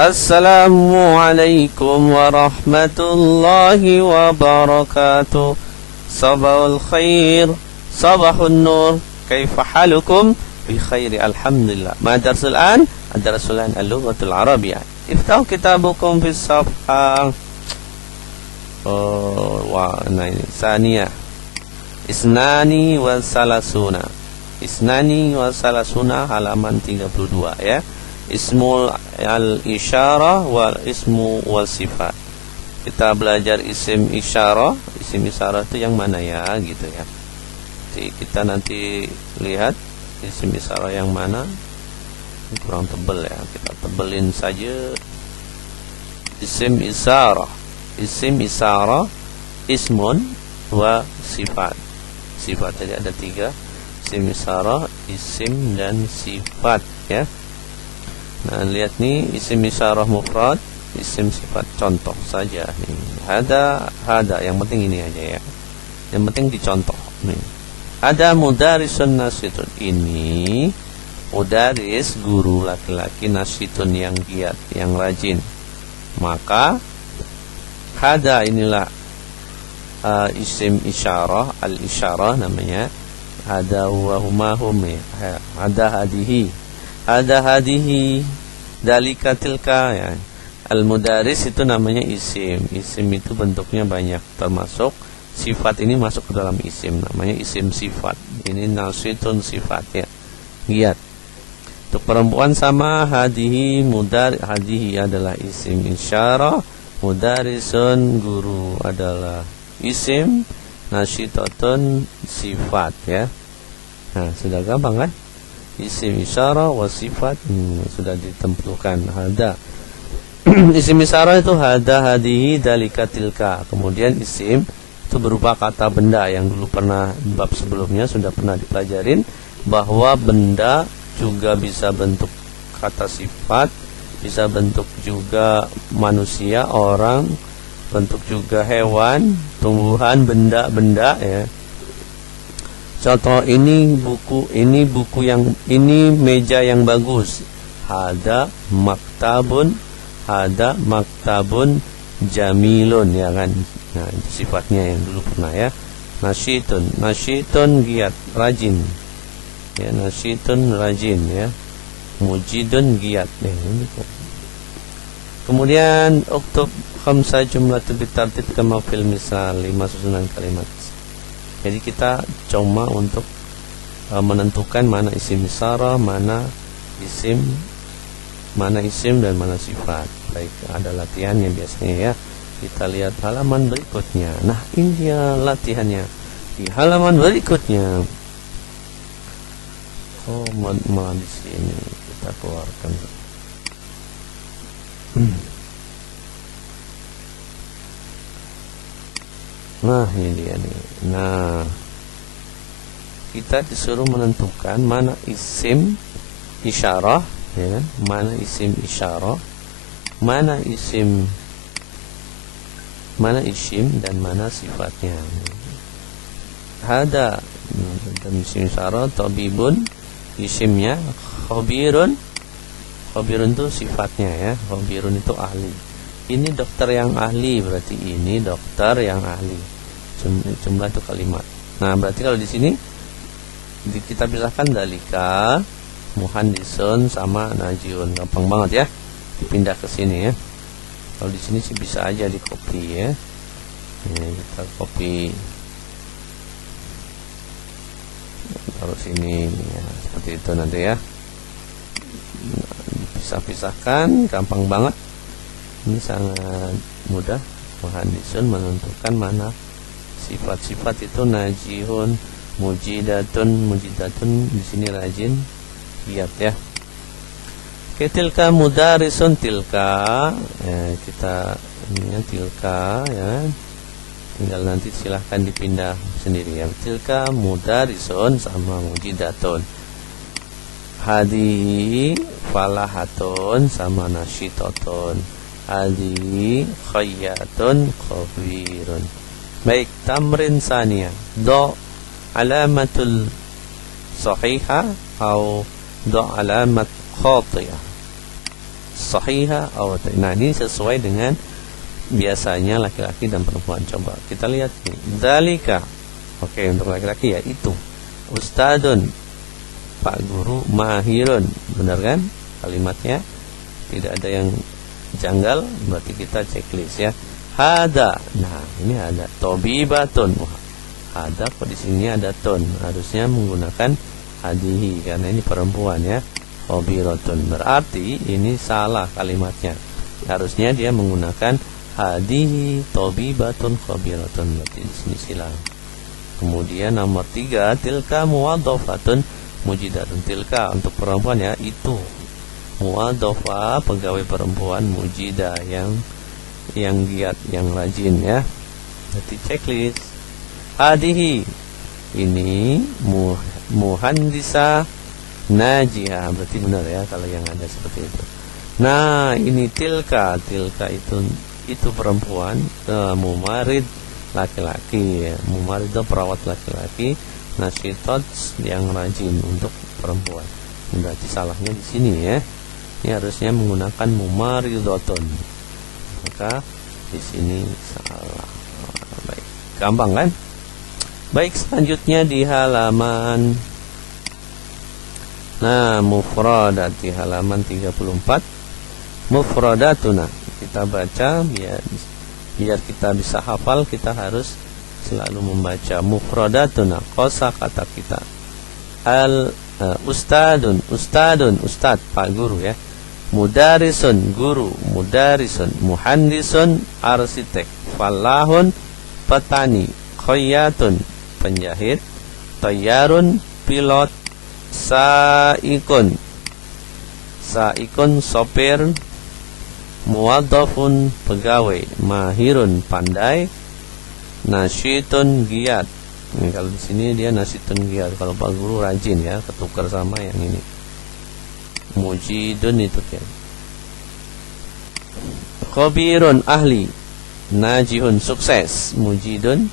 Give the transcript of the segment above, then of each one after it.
Assalamualaikum warahmatullahi wabarakatuh. Sabahul khair, sabahun nur. Kaifa halukum? Bi khairi alhamdulillah. Ma darsul an? Ad-darsul an al-lughatul arabiyyah. Iftahu kitabukum fi safha saniyah. Isnani wa salasuna. Isnani wa salasuna halaman 32 ya. Ismul al-isyarah wal ismu wal sifat. Kita belajar isim isyarah. Isim isyarah itu yang mana ya gitu ya. Jadi kita nanti lihat isim isyarah yang mana. Ini kurang tebal ya. Kita tebelin saja. Isim isyarah. Isim isyarah ismun wa sifat. Sifat jadi ada 3. Isim isyarah, isim dan sifat ya. Nah, lihat nih isim isyarah mufrad, isim sifat contoh saja nih. Hada yang penting ini aja ya. Yang penting dicontoh nih. Ada mudarisun nasyitun. Ini mudaris guru laki-laki nasyitun yang giat, yang rajin. Maka hada inilah isim isyarah, al-isyarah namanya. Hada wa huma hum ya. Hada hadihi. Ada hadihi dalika tilka ya. Al-mudaris itu namanya isim. Isim itu bentuknya banyak, termasuk sifat ini masuk ke dalam isim, namanya isim sifat. Ini nasyitun sifat ya. Giat. Untuk perempuan sama hadihi hadihi adalah isim isyarah, mudarisun guru adalah isim, nasyitatun sifat ya. Nah, sudah gampang kan? Isim isyarah wa sifat sudah ditentukan. Hada isim isyarah itu hada hadihi dalika tilka. Kemudian isim itu berupa kata benda yang dulu pernah bab sebelumnya sudah pernah dipelajarin, bahwa benda juga bisa bentuk kata sifat, bisa bentuk juga manusia, orang, bentuk juga hewan, tumbuhan, benda-benda ya. Contoh ini buku ini meja yang bagus. Hada maktabun jamilun ya kan. Nah, itu sifatnya yang dulu pernah ya. Nasyitun giat, rajin. Ya, nasyitun rajin ya. Mujidun giat ya. Kemudian uktub khamsa jumlatun bitartib kama fil misal, 5 susunan kalimat. Jadi kita coba untuk menentukan mana isim isyarah, mana isim dan mana sifat. Baik, ada latihannya biasanya ya. Kita lihat halaman berikutnya. Nah, ini dia latihannya di halaman berikutnya. Oh, malah di sini kita keluarkan. Nah, ini dia nih. Nah, kita disuruh menentukan mana isim isyarah, ya kan? Mana isim isyarah, mana isim dan mana sifatnya. Ada dan isim isyarah, tabibun isimnya, khabirun itu sifatnya ya. Khabirun itu ahli. Ini dokter yang ahli, berarti ini dokter yang ahli. Jumlah itu kalimat. Nah, berarti kalau di sini kita pisahkan dalika, muhandisun sama najiun. Gampang banget ya. Dipindah ke sini ya. Kalau di sini sih bisa aja di copy ya. Ini kita copy. Taruh sini ya, seperti itu nanti ya. Pisah-pisahkan, gampang banget. Ini sangat mudah. Muhandisun menentukan mana sifat-sifat itu. Najihun, mujidatun di sini rajin, giat ya. Tilka mudarisun, tilka ya, kita ini tilka ya. Tinggal nanti silahkan dipindah sendiri ya. Tilka mudarisun sama mujidatun. Hadi falahatun sama nasyitatun. Hadi khayyatun khabirun. Baik, tamrin saniyah. Do alamatul sahihah atau do alamat khatiyah. as-sahiha aw. Nah, ini sesuai dengan biasanya laki-laki dan perempuan. Coba kita lihat nih. Dzalika. Oke, untuk laki-laki ya itu. Ustadun, Pak Guru. Mahirun, benar kan kalimatnya? Tidak ada yang janggal, berarti kita checklist ya. Hada. Nah, ini ada tobibatun. Wah, ada kok di sini ada ton. Harusnya menggunakan hadihi karena ini perempuan ya. Khabirotun. Berarti ini salah kalimatnya. Harusnya dia menggunakan hadihi tobibatun khabirotun. Berarti di sini silang. Kemudian nomor 3, tilka muwadzafatun mujidatun. Tilka untuk perempuan ya, itu. Muwadzafa pegawai perempuan, mujidah yang giat, yang rajin ya. Berarti checklist. Hadihi ini muhandisa najihah, berarti benar ya kalau yang ada seperti itu. Nah, ini tilka itu perempuan, mumarid laki-laki ya. Mumarid itu perawat laki-laki, nasyitot yang rajin untuk perempuan. Berarti salahnya di sini ya. Ini harusnya menggunakan mumaridotun. Maka di sini salah. Baik, gampang kan? Baik, selanjutnya di halaman mufradat di halaman 34. Mufradatuna. Kita baca biar kita bisa hafal, kita harus selalu membaca mufradatuna, kosakata kita. Ustadun, ustad, Pak Guru ya. Mudarisun, guru, mudarisun. Muhandisun, arsitek. Falahun, petani. Khayyatun, penjahit. Tayyarun, pilot. Saikun, sopir. Muwadzafun, pegawai. Mahirun, pandai. Nasyitun, giat. Ini kalau di sini dia nasyitun giat. Kalau Pak Guru rajin ya, ketukar sama yang ini. Mujidun itu kan. Khabirun, ahli. Najihun, sukses. Mujidun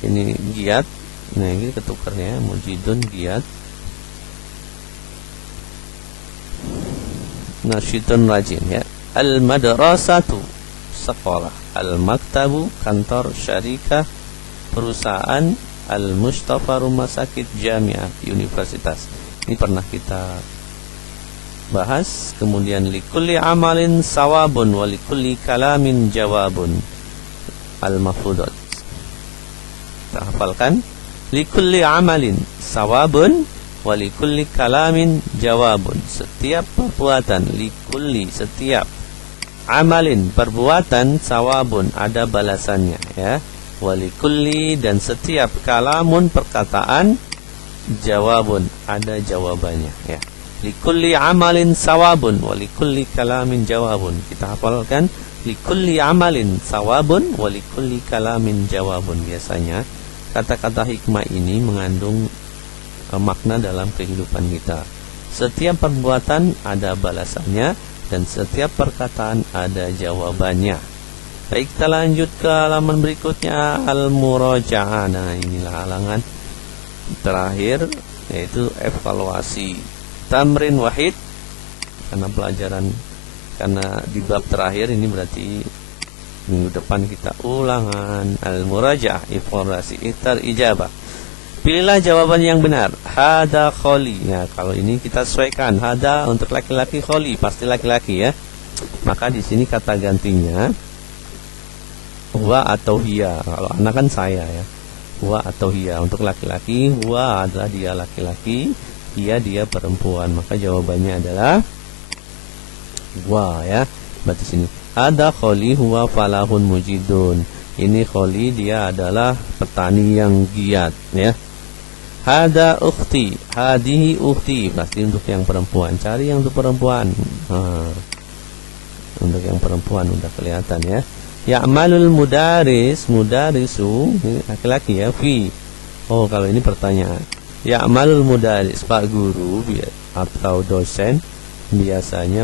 ini giat. Nah, ini ketukarnya mujidun giat. Nasyitun rajin ya. Al-madrasatu, sekolah. Al-maktabu, kantor. Syarikah, perusahaan. Al-mustafa, rumah sakit. Jami'ah, universitas. Ini pernah kita bahas. Kemudian likulli amalin sawabun wa likulli kalamin jawabun. Al-mafudot. Kita hafalkan. Likulli amalin sawabun wa likulli kalamin jawabun. Setiap perbuatan, likulli setiap, amalin perbuatan, sawabun ada balasannya ya. Wa likulli dan setiap, kalamun perkataan, jawabun ada jawabannya ya. Likulli amalin sawabun wa likulli kalamin jawabun. Kita hafalkan likulli amalin sawabun wa likulli kalamin jawabun. Biasanya kata-kata hikmah ini mengandung makna dalam kehidupan kita. Setiap perbuatan ada balasannya dan setiap perkataan ada jawabannya. Baik, kita lanjut ke halaman berikutnya, al-muraja'ah. Nah, inilah halangan terakhir, yaitu evaluasi. Tamrin wahid, karena pelajaran, karena di bab terakhir ini berarti minggu depan kita ulangan. Al-muraja'ah, evaluasi, ikhtar ijabah. Pilihlah jawaban yang benar. Hada kholi. Ya, kalau ini kita sesuaikan. Hada untuk laki-laki, kholi pasti laki-laki ya. Maka di sini kata gantinya huwa atau hiya. Kalau anak kan saya ya. Huwa atau hiya. Untuk laki-laki, huwa adalah dia laki-laki, hiya dia perempuan. Maka jawabannya adalah huwa ya. Berarti sini ada kholi huwa falahun mujidun. Ini kholi, dia adalah petani yang giat ya. Hada ukhti, hadihi ukhti, pasti untuk yang perempuan. Cari yang untuk perempuan. Untuk yang perempuan udah kelihatan ya. Ya'malul mudaris, mudarisu, laki-laki ya, fi. Oh, kalau ini pertanyaan. Ya'malul mudaris, Pak Guru atau dosen biasanya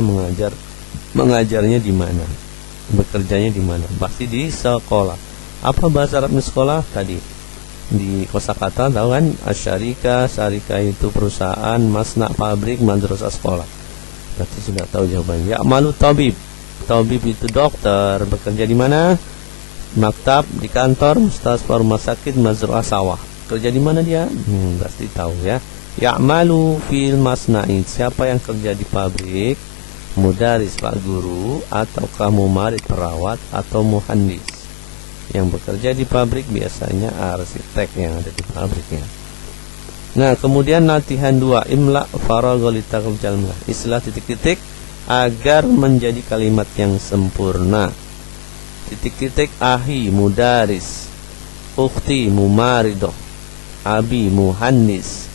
mengajarnya di mana? Bekerjanya di mana? Pasti di sekolah. Apa bahasa Arabnya sekolah tadi? Di kosakata tahu kan? Asyarika, syarika itu perusahaan, masna pabrik, madrasah sekolah. Berarti sudah tahu jawabannya. Ya'malu tabib. Tabib itu dokter, bekerja di mana? Maktab, di kantor, mustasfa, rumah sakit, mazra'ah, sawah. Kerja di mana dia? Pasti tahu ya. Ya'malu fil masna'in. Siapa yang kerja di pabrik? Mudaris, pak guru, atau kamu mumarid, perawat, atau muhandis. Yang bekerja di pabrik biasanya arsitek yang ada di pabriknya. Nah, kemudian latihan 2, imla faragha litakul jalmah. Istilah titik-titik agar menjadi kalimat yang sempurna. Titik-titik: ahi mudaris, ukhti mumaridoh, abi muhandis.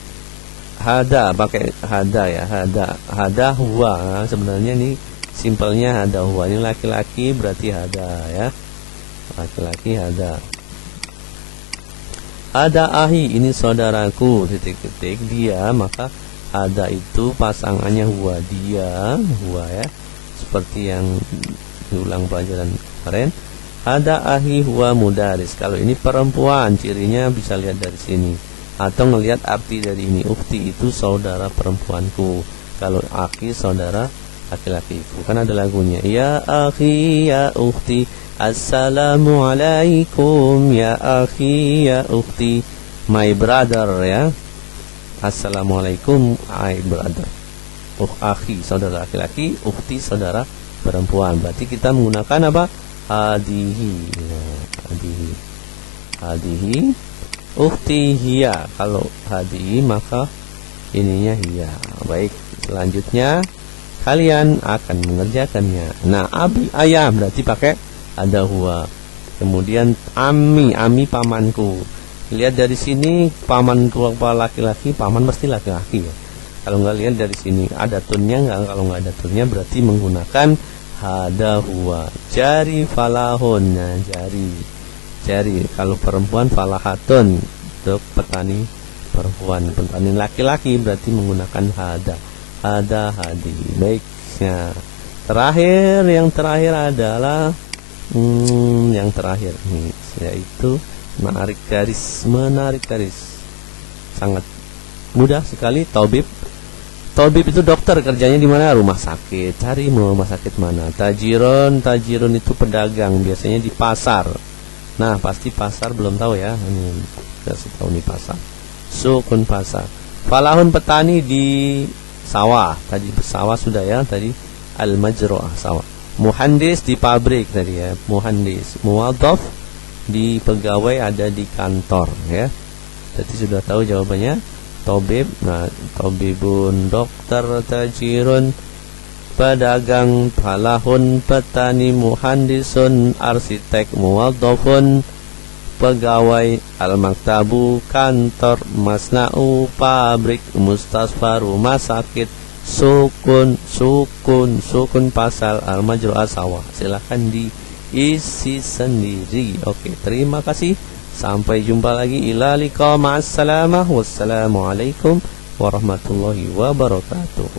Hada, pakai hada ya, hada huwa. Sebenarnya ini simpelnya hada huwa. Ini laki-laki berarti hada ya, laki-laki hada. Ada ahi, ini saudaraku, titik-titik dia, maka ada itu pasangannya huwa, dia, huwa ya, seperti yang diulang pelajaran kemarin. Ada ahi huwa mudaris. Kalau ini perempuan, cirinya bisa lihat dari sini, atau ngelihat arti dari ini. Ukti itu saudara perempuanku, kalau akhi saudara laki-lakiku. Kan ada lagunya, ya akhi ya ukti, assalamualaikum ya akhi ya ukhti, my brother ya. Assalamualaikum my brother. Akhi saudara laki-laki, ukhti saudara perempuan. Berarti kita menggunakan apa? Hadihi ya, hadihi ukhti hiya. Kalau hadihi maka ininya hiya. Baik, selanjutnya kalian akan mengerjakannya. Nah, abi ayam berarti pakai ada huwa. Kemudian ami pamanku. Lihat dari sini, pamanku apa laki-laki, paman pasti laki-laki ya. Kalau nggak lihat dari sini ada tunnya nggak? Kalau nggak ada tunnya berarti menggunakan hada huwa. Jari falahun, nah, jari. Kalau perempuan falahatun, untuk petani perempuan. Petani laki-laki berarti menggunakan hada hadi. Baik ya. Yang terakhir adalah yang terakhir nih, yaitu menarik garis. Sangat mudah sekali. Tabib itu dokter, kerjanya di mana? Rumah sakit. Cari mau rumah sakit mana. Tajirun itu pedagang, biasanya di pasar. Nah, pasti pasar, belum tahu ya. Ini kasih tahu nih pasar. Sukun pasar. Falahun petani di sawah. Tadi sawah sudah ya, tadi al-majru'ah sawah. Muhandis di pabrik tadi ya, muhandis. Muwadhaf di pegawai, ada di kantor ya. Jadi sudah tahu jawabannya. Tabib, nah, tabibun dokter, tajirun pedagang, falahun petani, muhandisun arsitek, muwadhafun pegawai, al-maktabu kantor, masna'u pabrik, mustasfa rumah sakit, sukun pasal, al-majru'ah sawah. Silahkan diisi sendiri. Oke, terima kasih. Sampai jumpa lagi. Ila liqa, ma'assalamah. Wassalamualaikum warahmatullahi wabarakatuh.